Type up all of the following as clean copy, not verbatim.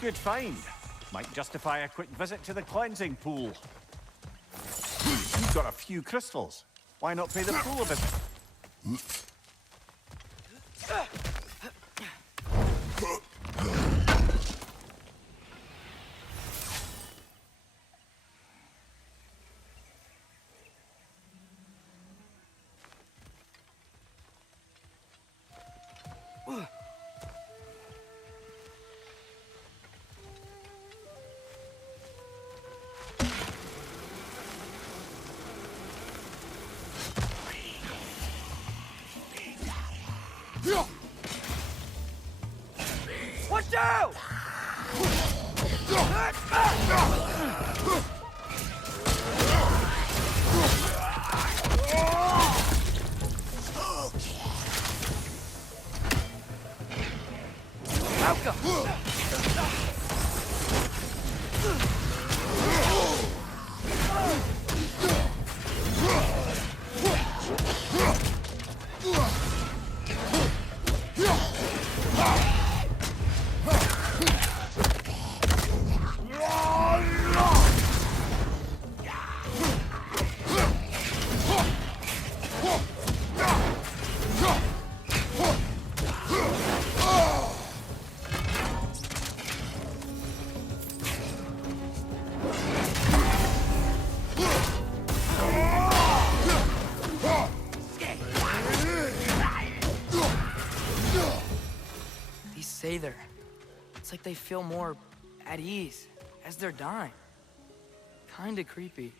Good find. Might justify a quick visit to the cleansing pool. You've got a few crystals. Why not pay the pool a visit? Watch out! It's like they feel more at ease as they're dying. Kinda creepy.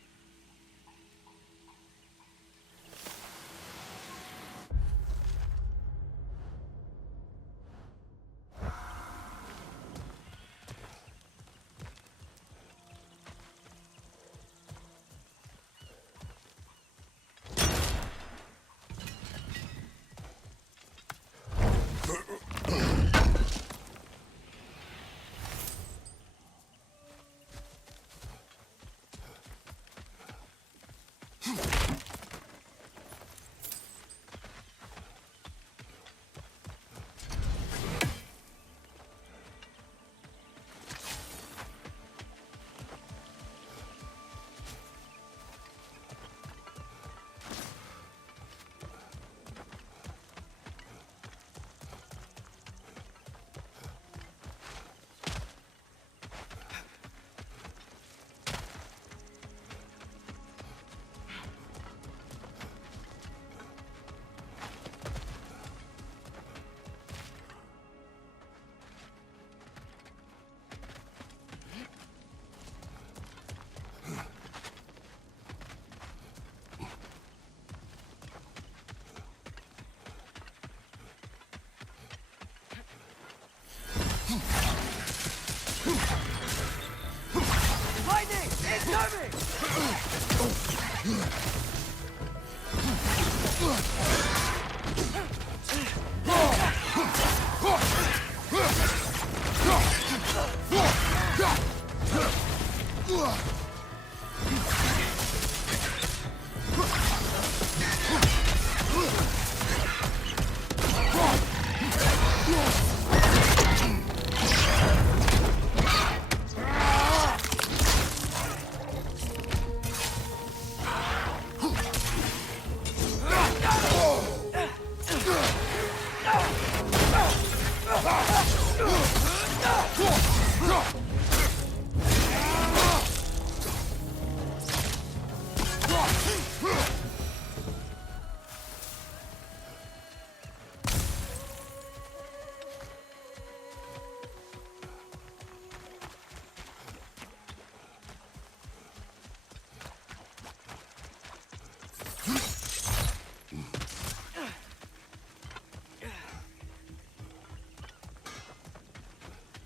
Lightning! Incoming!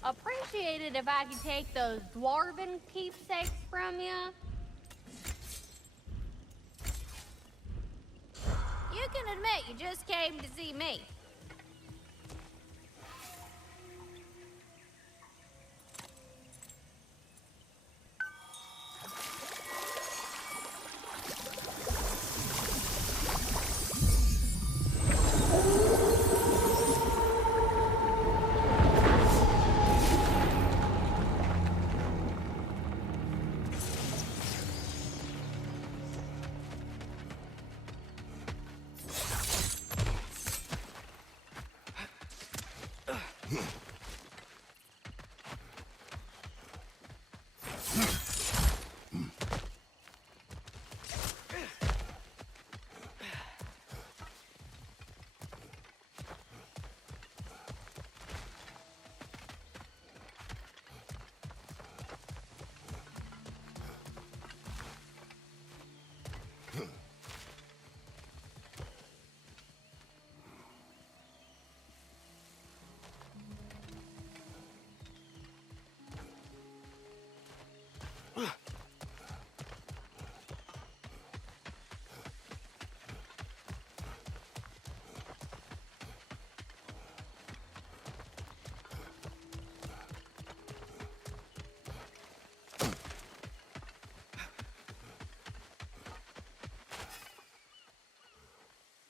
Appreciate it if I could take those dwarven keepsakes from you. You can admit you just came to see me.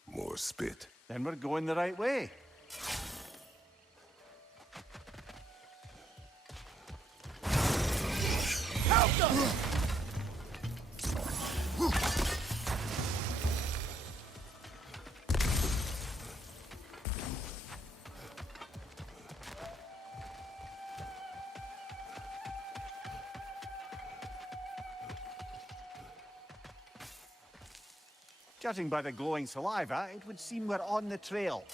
More spit. Then we're going the right way. Judging by the glowing saliva, it would seem we're on the trail.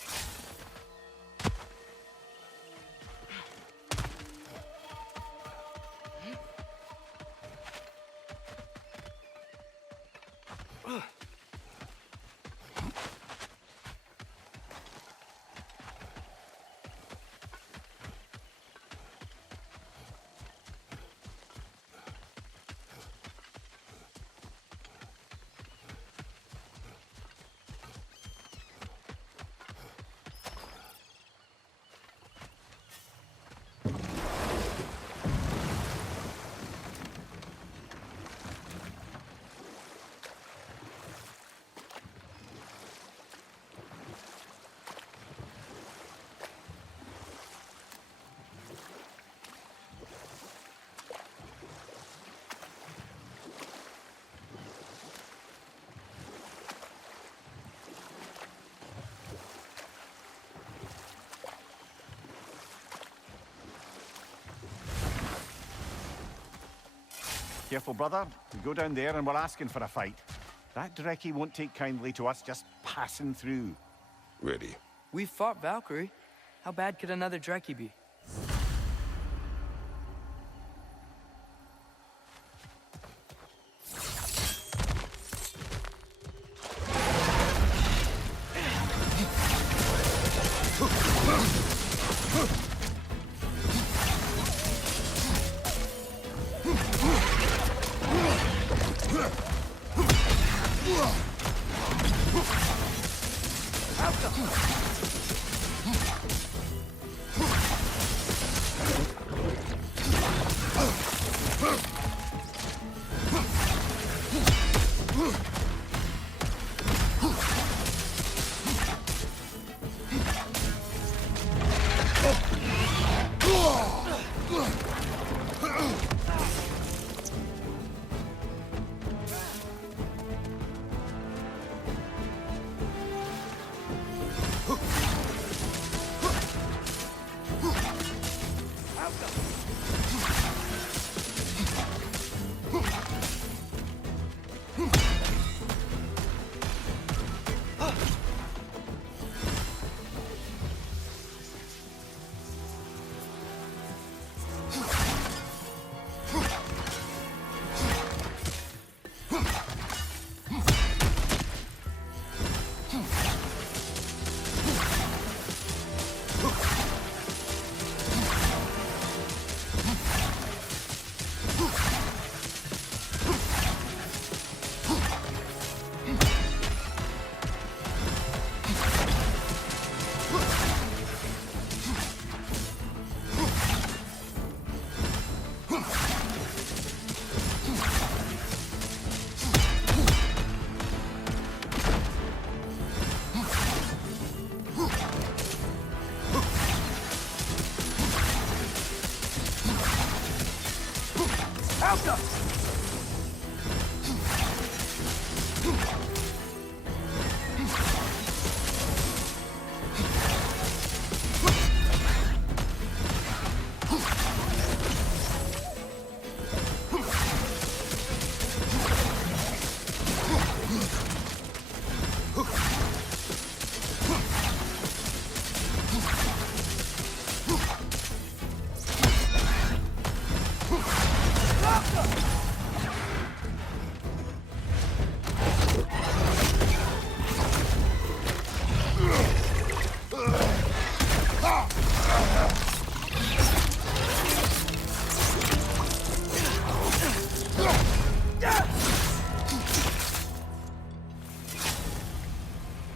Careful, brother. We go down there and we're asking for a fight. That Drekkie won't take kindly to us just passing through. Ready. We fought Valkyrie. How bad could another Drekkie be?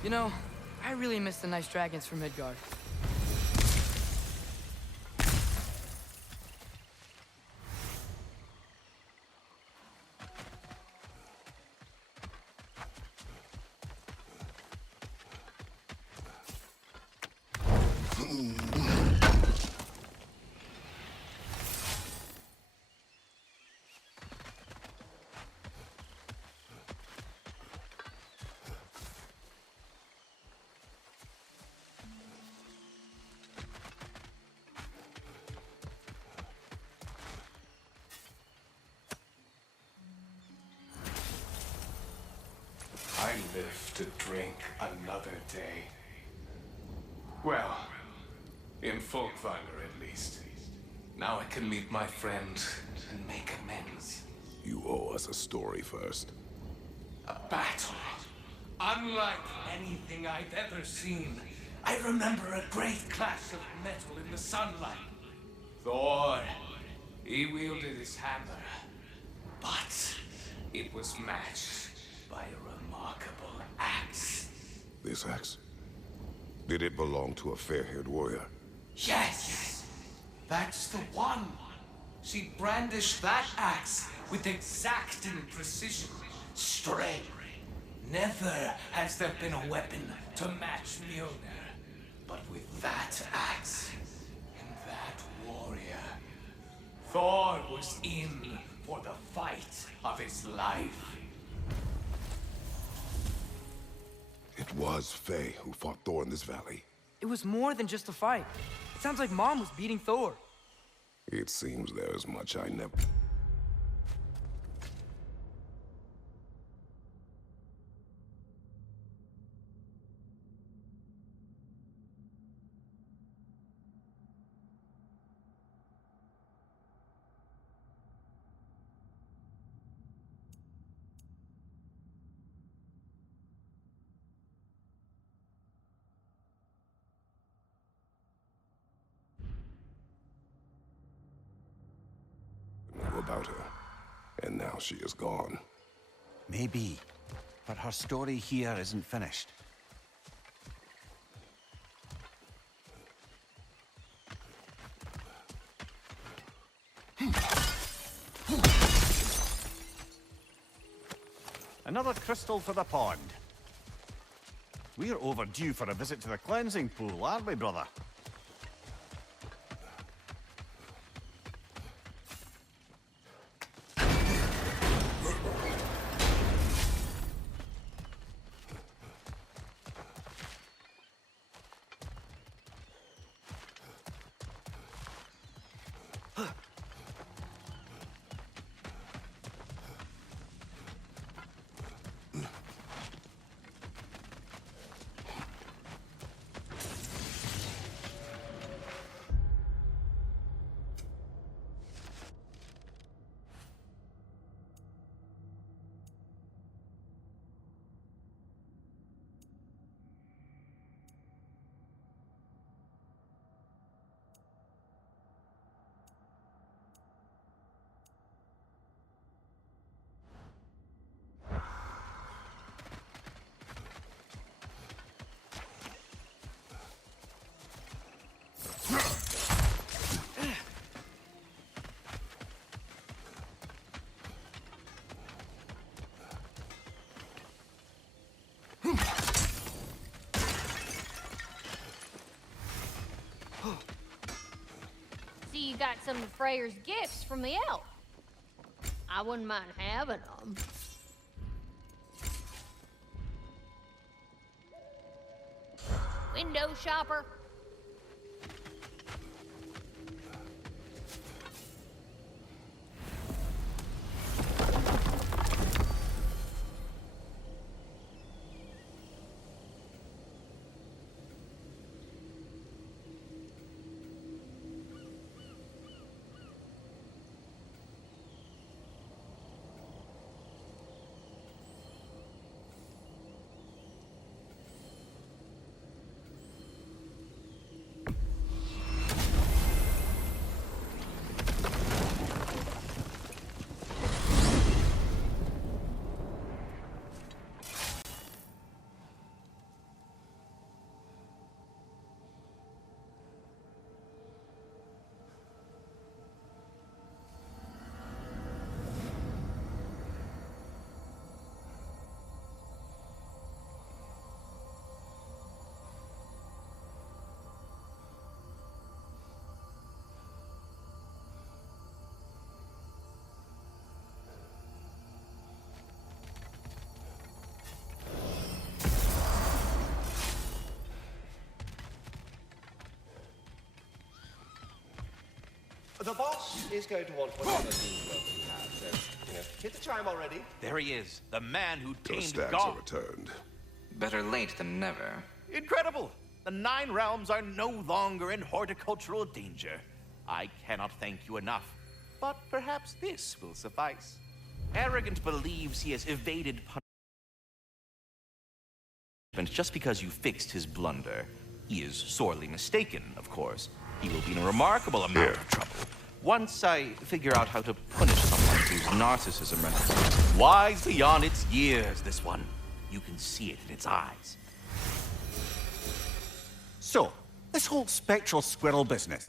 You know, I really miss the nice dragons from Midgard. I live to drink another day. Well, in Folkvanger at least. Now I can meet my friend and make amends. You owe us a story first. A battle. Unlike anything I've ever seen. I remember a great clash of metal in the sunlight. Thor, he wielded his hammer. But it was matched by a remarkable axe. This axe? Did it belong to a fair-haired warrior? Yes! That's the one! She brandished that axe with exacting precision. Straight. Never has there been a weapon to match Mjolnir. But with that axe, and that warrior, Thor was in for the fight of his life. It was Faye who fought Thor in this valley. It was more than just a fight. It sounds like Mom was beating Thor. It seems there's much I never... knew about her. And now she is gone. Maybe. But her story here isn't finished. Another crystal for the pond. We're overdue for a visit to the cleansing pool, aren't we, brother? See, you got some of Freyr's gifts from the elf. I wouldn't mind having them. Window shopper. The boss is going to want whatever teamwork we have, so, hit the chime already. There he is, the man who Your tamed stacks God. are returned. Better late than never. Incredible! The 9 realms are no longer in horticultural danger. I cannot thank you enough, but perhaps this will suffice. Arrogant believes he has evaded punishment just because you fixed his blunder. He is sorely mistaken, of course. He will be in a remarkable amount of trouble. Once I figure out how to punish someone whose narcissism runs wise beyond its years, this one. You can see it in its eyes. So, this whole spectral squirrel business.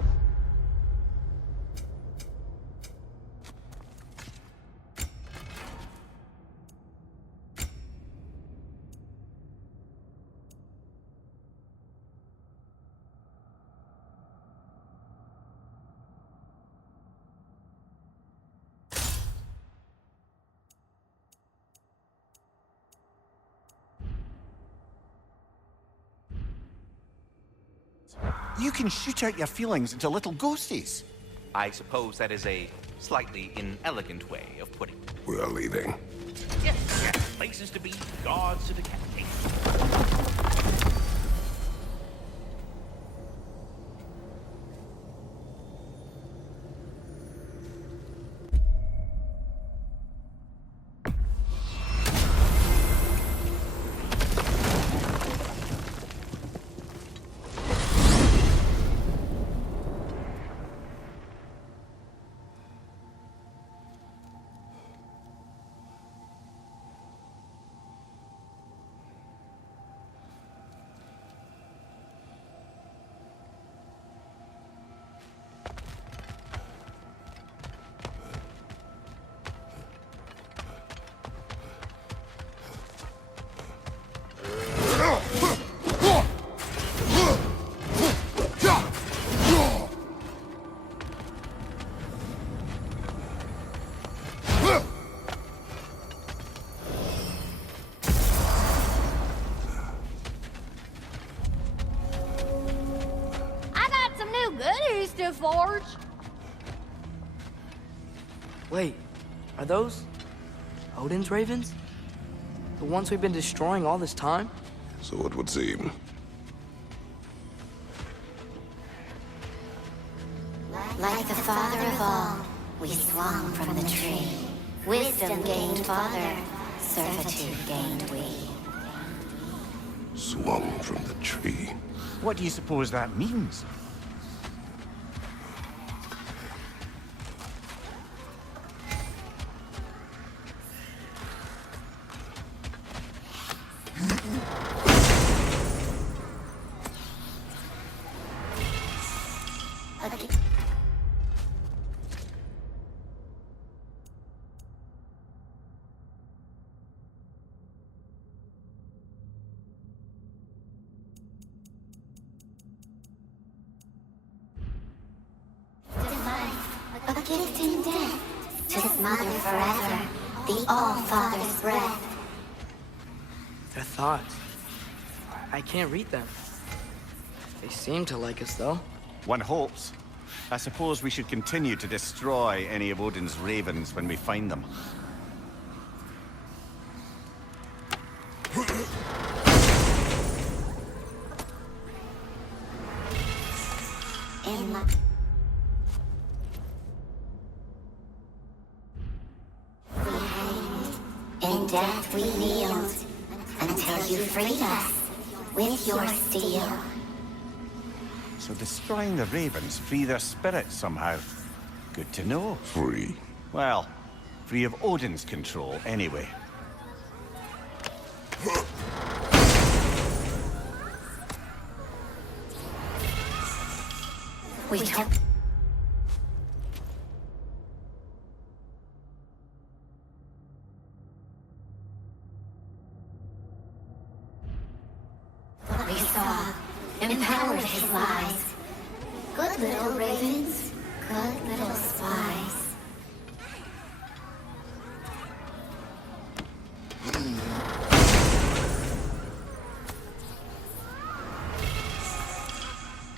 You can shoot out your feelings into little ghosties. I suppose that is a slightly inelegant way of putting it. We are leaving. Yes, yes, places to be, gods to decapitate. Goodies to forge. Wait, are those Odin's ravens? The ones we've been destroying all this time? So it would seem. Like the father of all, we swung from the tree. Wisdom gained father, servitude gained we. Swung from the tree. What do you suppose that means? A gift in death, to his mother forever, the All-Father's breath. Their thoughts. I can't read them. They seem to like us, though. One hopes. I suppose we should continue to destroy any of Odin's ravens when we find them. In death we kneeled, until you freed us with your steel. So destroying the ravens free their spirits somehow. Good to know. Free. Well, free of Odin's control, anyway. We took... We saw, empowered his lies. Good little ravens, good little spies.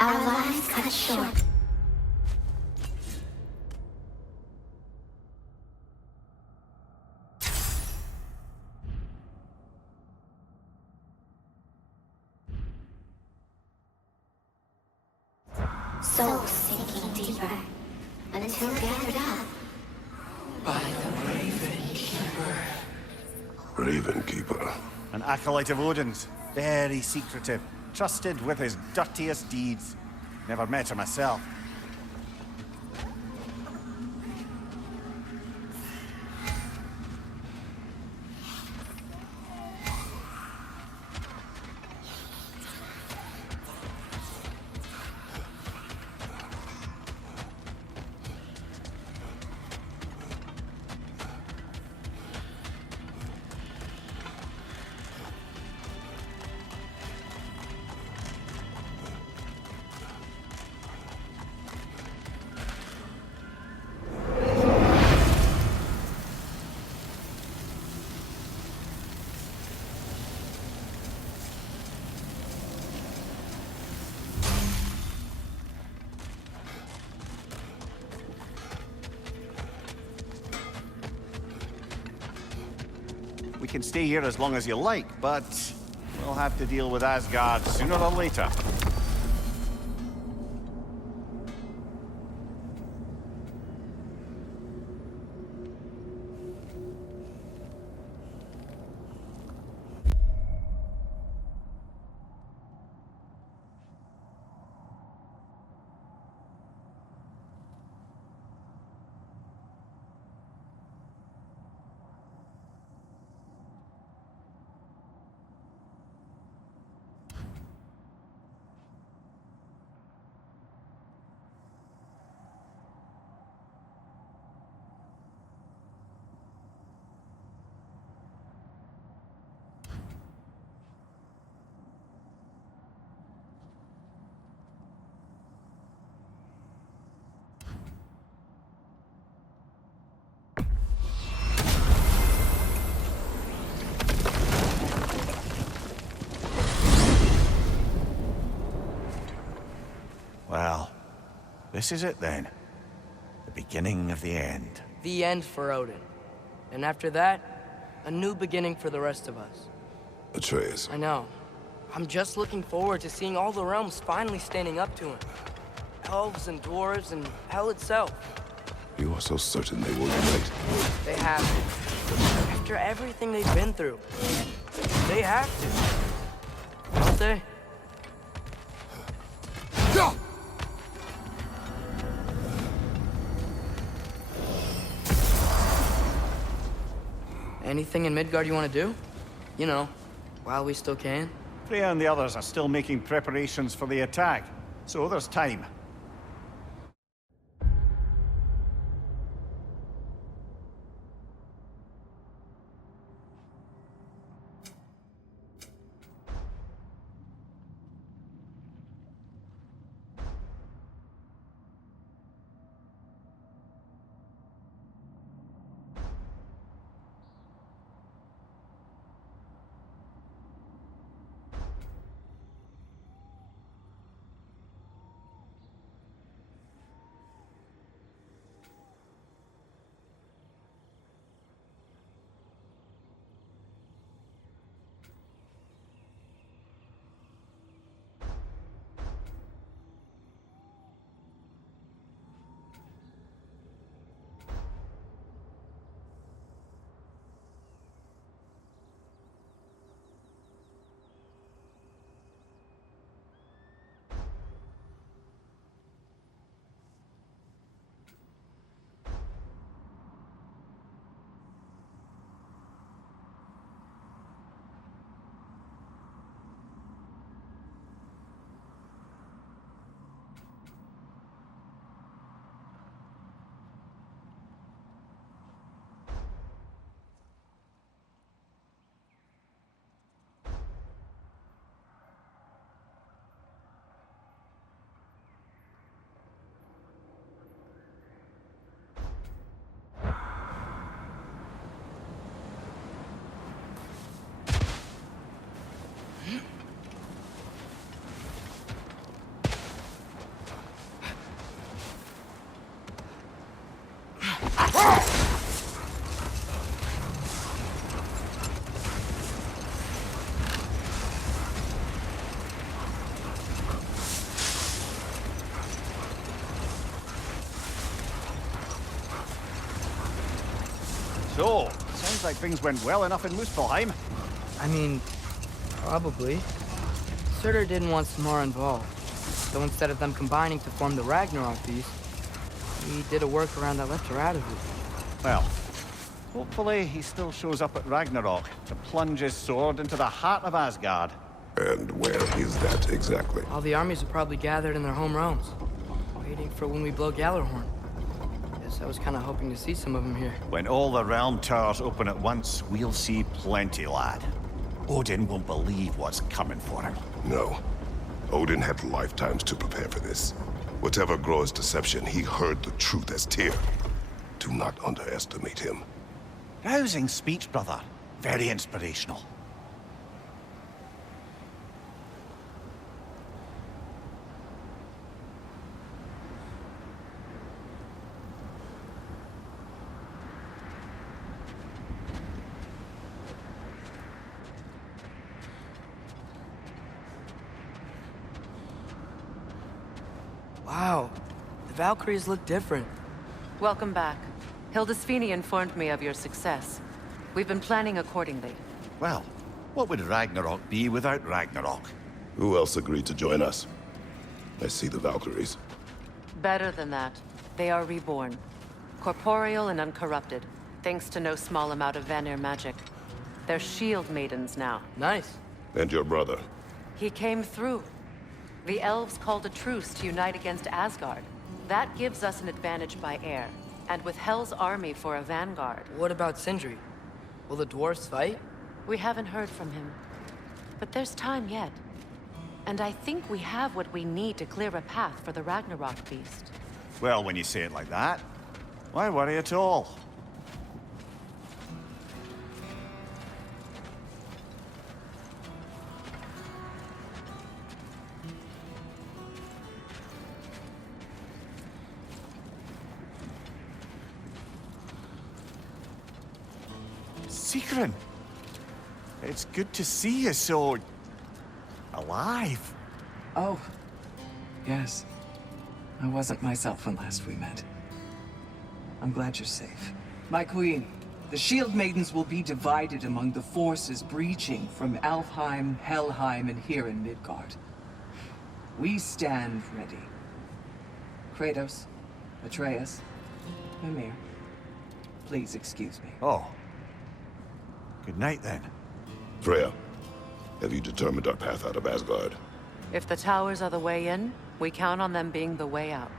Our lives cut short. souls sinking deeper, until gathered up. By the Raven Keeper. Raven Keeper. An acolyte of Odin's. Very secretive. Trusted with his dirtiest deeds. Never met her myself. We can stay here as long as you like, but we'll have to deal with Asgard sooner or later. Well, this is it then. The beginning of the end. The end for Odin. And after that, a new beginning for the rest of us. Atreus. I know. I'm just looking forward to seeing all the realms finally standing up to him. Elves and dwarves and hell itself. You are so certain they will unite. They have to. After everything they've been through. They have to. Don't they? Anything in Midgard you want to do? You know, while we still can. Freya and the others are still making preparations for the attack, so there's time. So, sounds like things went well enough in Muspelheim. I mean, probably. Surtur didn't want Samara involved. So instead of them combining to form the Ragnarok beast, he did a workaround that left her out of it. Well, hopefully he still shows up at Ragnarok to plunge his sword into the heart of Asgard. And where is that exactly? All the armies are probably gathered in their home realms, waiting for when we blow Gallarhorn. Guess I was kind of hoping to see some of them here. When all the realm towers open at once, we'll see plenty, lad. Odin won't believe what's coming for him. No. Odin had lifetimes to prepare for this. Whatever Groa's deception, he heard the truth as Tyr. Do not underestimate him. Rousing speech, brother. Very inspirational. Wow, the Valkyries look different. Welcome back. Hildisvini informed me of your success. We've been planning accordingly. Well, what would Ragnarok be without Ragnarok? Who else agreed to join us? I see the Valkyries. Better than that. They are reborn. Corporeal and uncorrupted, thanks to no small amount of Vanir magic. They're shield maidens now. Nice. And your brother. He came through. The elves called a truce to unite against Asgard. That gives us an advantage by air, and with Hel's army for a vanguard. What about Sindri? Will the dwarves fight? We haven't heard from him. But there's time yet. And I think we have what we need to clear a path for the Ragnarok beast. Well, when you say it like that, why worry at all? Sigrun, it's good to see you so... alive. Oh, yes. I wasn't myself when last we met. I'm glad you're safe. My queen, the Shield Maidens will be divided among the forces breaching from Alfheim, Helheim, and here in Midgard. We stand ready. Kratos, Atreus, Mimir, please excuse me. Oh. Good night, then. Freya, have you determined our path out of Asgard? If the towers are the way in, we count on them being the way out.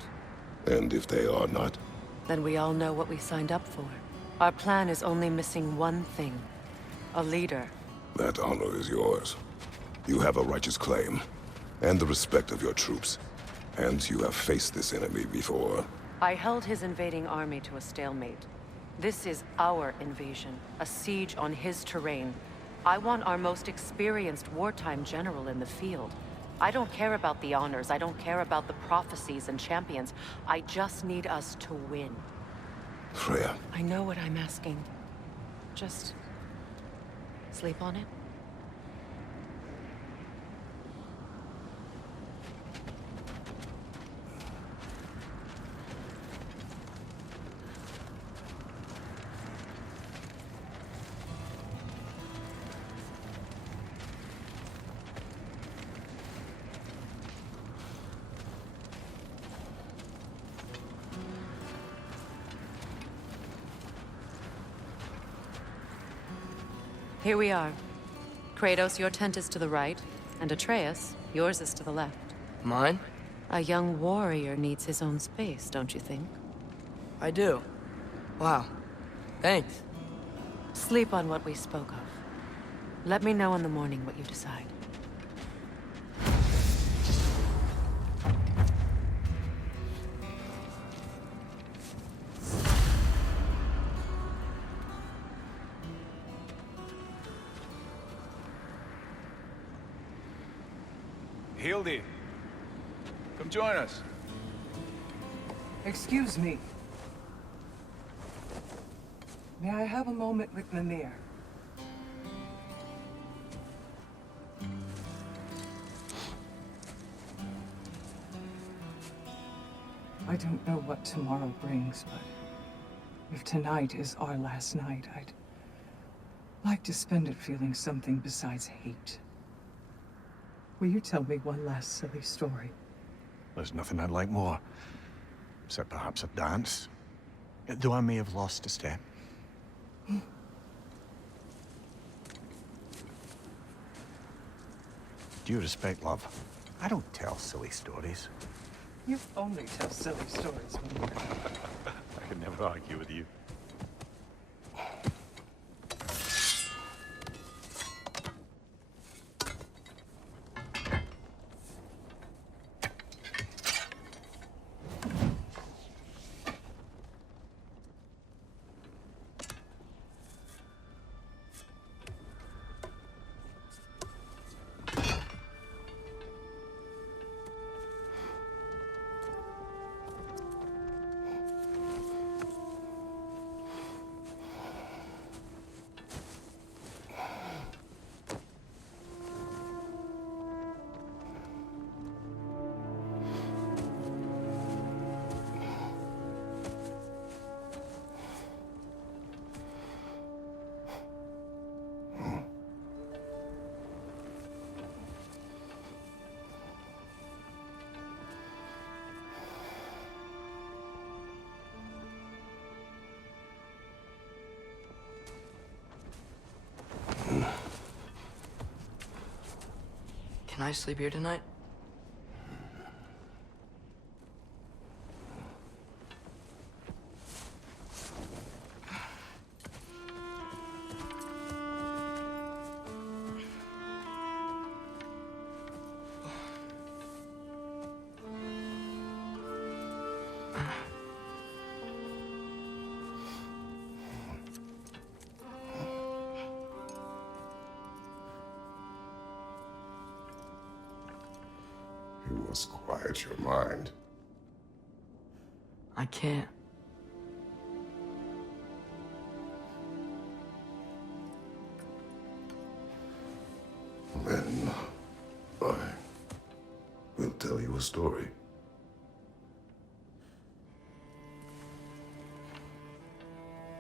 And if they are not? Then we all know what we signed up for. Our plan is only missing one thing. A leader. That honor is yours. You have a righteous claim, and the respect of your troops. And you have faced this enemy before. I held his invading army to a stalemate. This is our invasion, a siege on his terrain. I want our most experienced wartime general in the field. I don't care about the honors, I don't care about the prophecies and champions. I just need us to win. Freya. I know what I'm asking. Just... sleep on it? Here we are. Kratos, your tent is to the right, and Atreus, yours is to the left. Mine? A young warrior needs his own space, don't you think? I do. Wow. Thanks. Sleep on what we spoke of. Let me know in the morning what you decide. Hildy, come join us. Excuse me. May I have a moment with Mimir? I don't know what tomorrow brings, but If tonight is our last night, I'd like to spend it feeling something besides hate. Will you tell me one last silly story? There's nothing I'd like more. Except perhaps a dance. Though I may have lost a step. Due respect, love. I don't tell silly stories. You only tell silly stories when you're... I can never argue with you. Can I sleep here tonight? You must quiet your mind. I can't. Then I will tell you a story.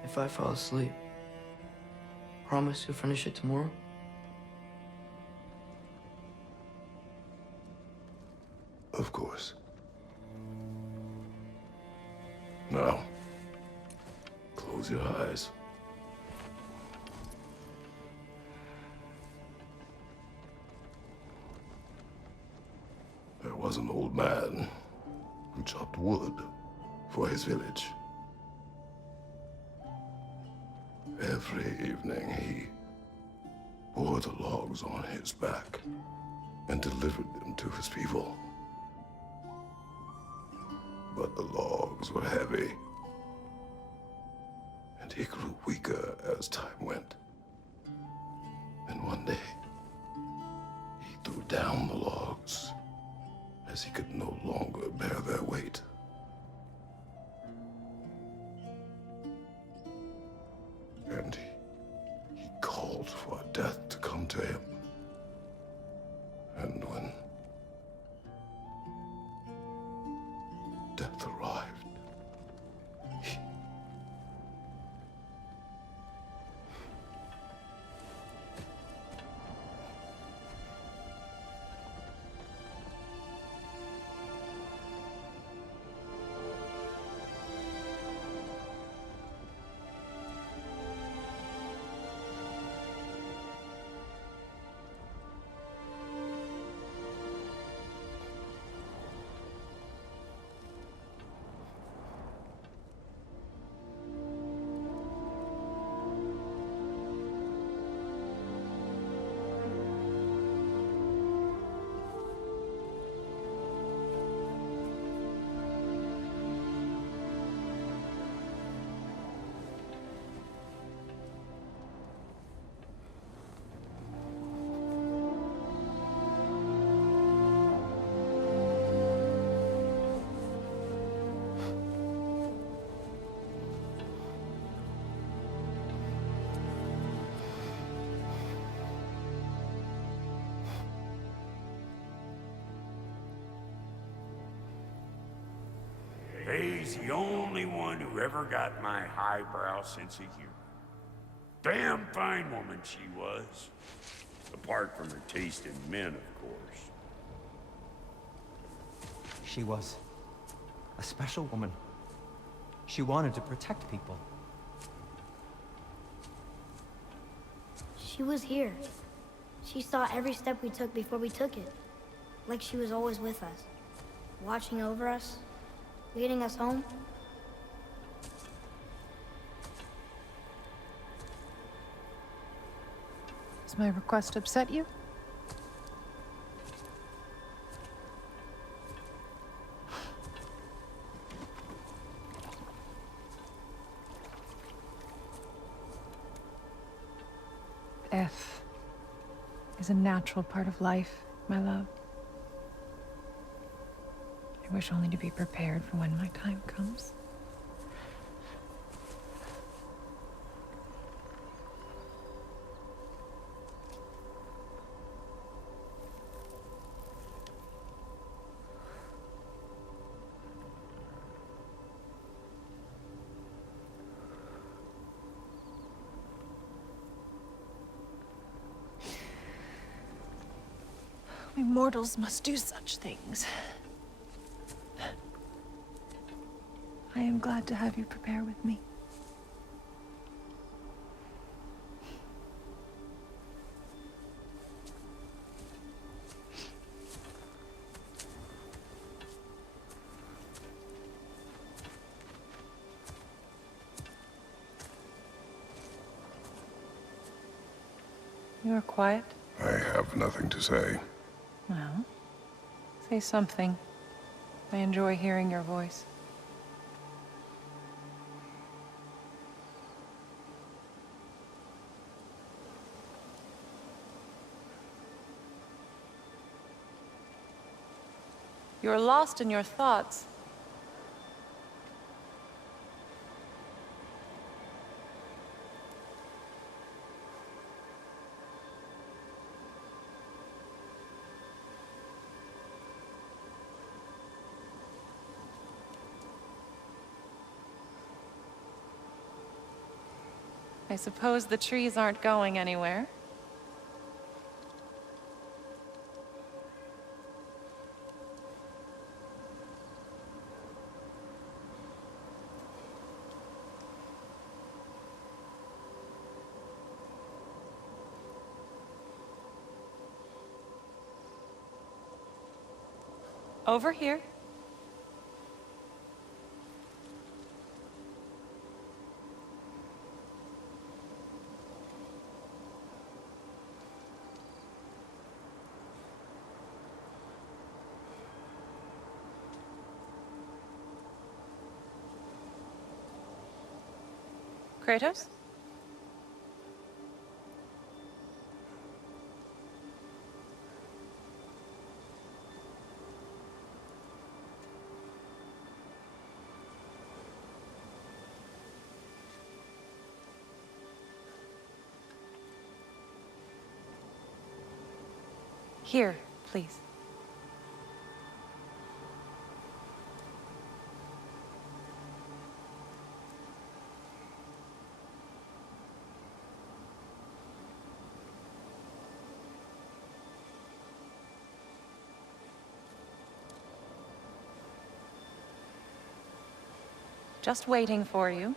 If I fall asleep, promise you'll finish it tomorrow? Of course. Now, close your eyes. There was an old man who chopped wood for his village. Every evening he bore the logs on his back and delivered them to his people. But the logs were heavy, and he grew weaker as time went. And one day, he threw down the logs as he could no longer bear their weight. And he called for death to come to him. And when death arrived, He's the only one who ever got my highbrow sense of humor. Damn fine woman she was. Apart from her taste in men, of course. She was a special woman. She wanted to protect people. She was here. She saw every step we took before we took it. Like she was always with us. Watching over us. Leading us home. Does my request upset you? Death is a natural part of life, my love. I wish only to be prepared for when my time comes. We mortals must do such things. I am glad to have you prepare with me. You are quiet? I have nothing to say. Well, say something. I enjoy hearing your voice. You're lost in your thoughts. I suppose the trees aren't going anywhere. Over here. Kratos? Here, please. Just waiting for you.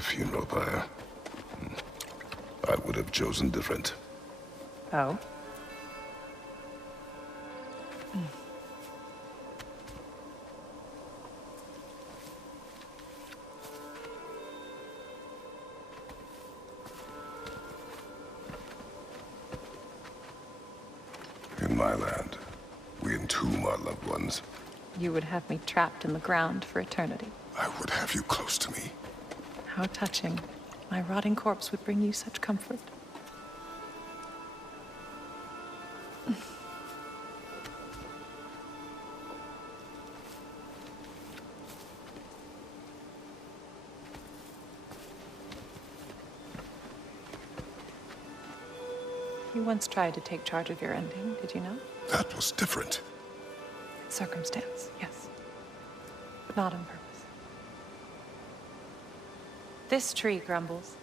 the funeral pyre. I would have chosen different. Oh? In my land, we entomb our loved ones. You would have me trapped in the ground for eternity. I would have you close to me. How touching. My rotting corpse would bring you such comfort. You once tried to take charge of your ending, did you know? That was different. Circumstance, yes. But not on purpose. This tree grumbles.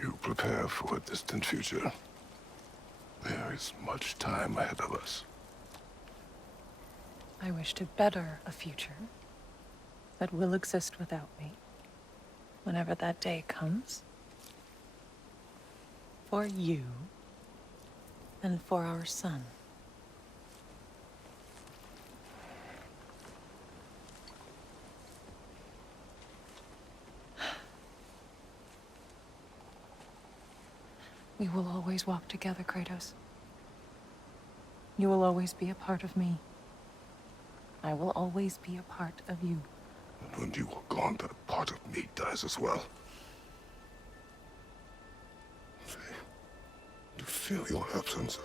You prepare for a distant future. There is much time ahead of us. I wish to better a future that will exist without me, whenever that day comes. For you, and for our son. We will always walk together, Kratos. You will always be a part of me. I will always be a part of you. And when you are gone, that part of me dies as well. To feel your absence.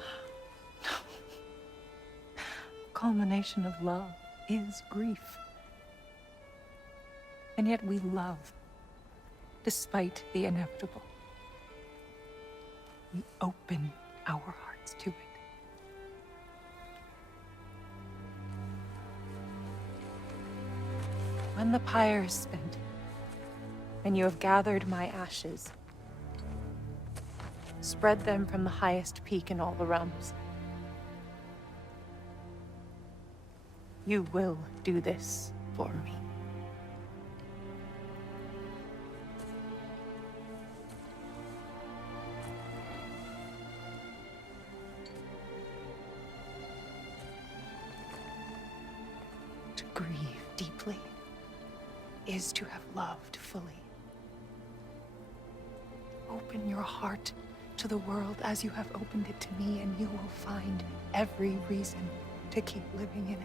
Culmination of love is grief. And yet we love, despite the inevitable. We open our hearts to it. When the pyre is spent, and you have gathered my ashes, spread them from the highest peak in all the realms. You will do this for me. To grieve deeply is to have loved fully. Open your heart to the world as you have opened it to me, and you will find every reason to keep living in it.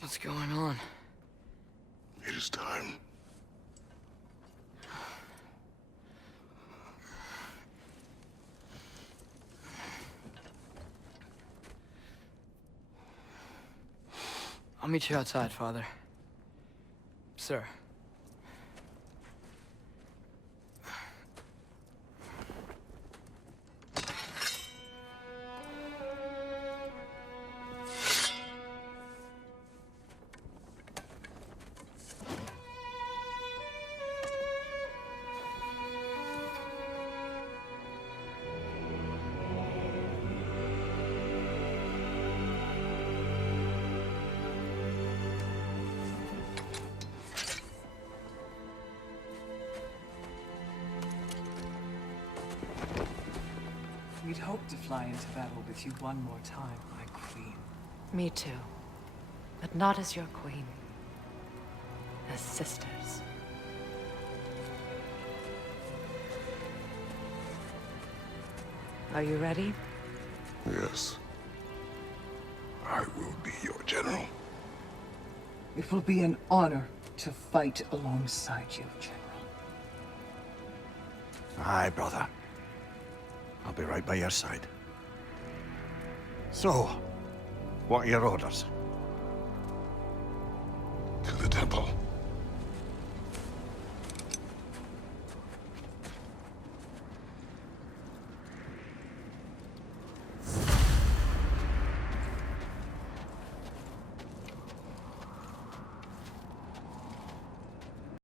What's going on? It is time. I'll meet you outside, Father. Sir. We'd hoped to fly into battle with you one more time, my queen. Me too. But not as your queen. As sisters. Are you ready? Yes. I will be your general. It will be an honor to fight alongside you, General. Aye, brother. I'll be right by your side. So, what are your orders?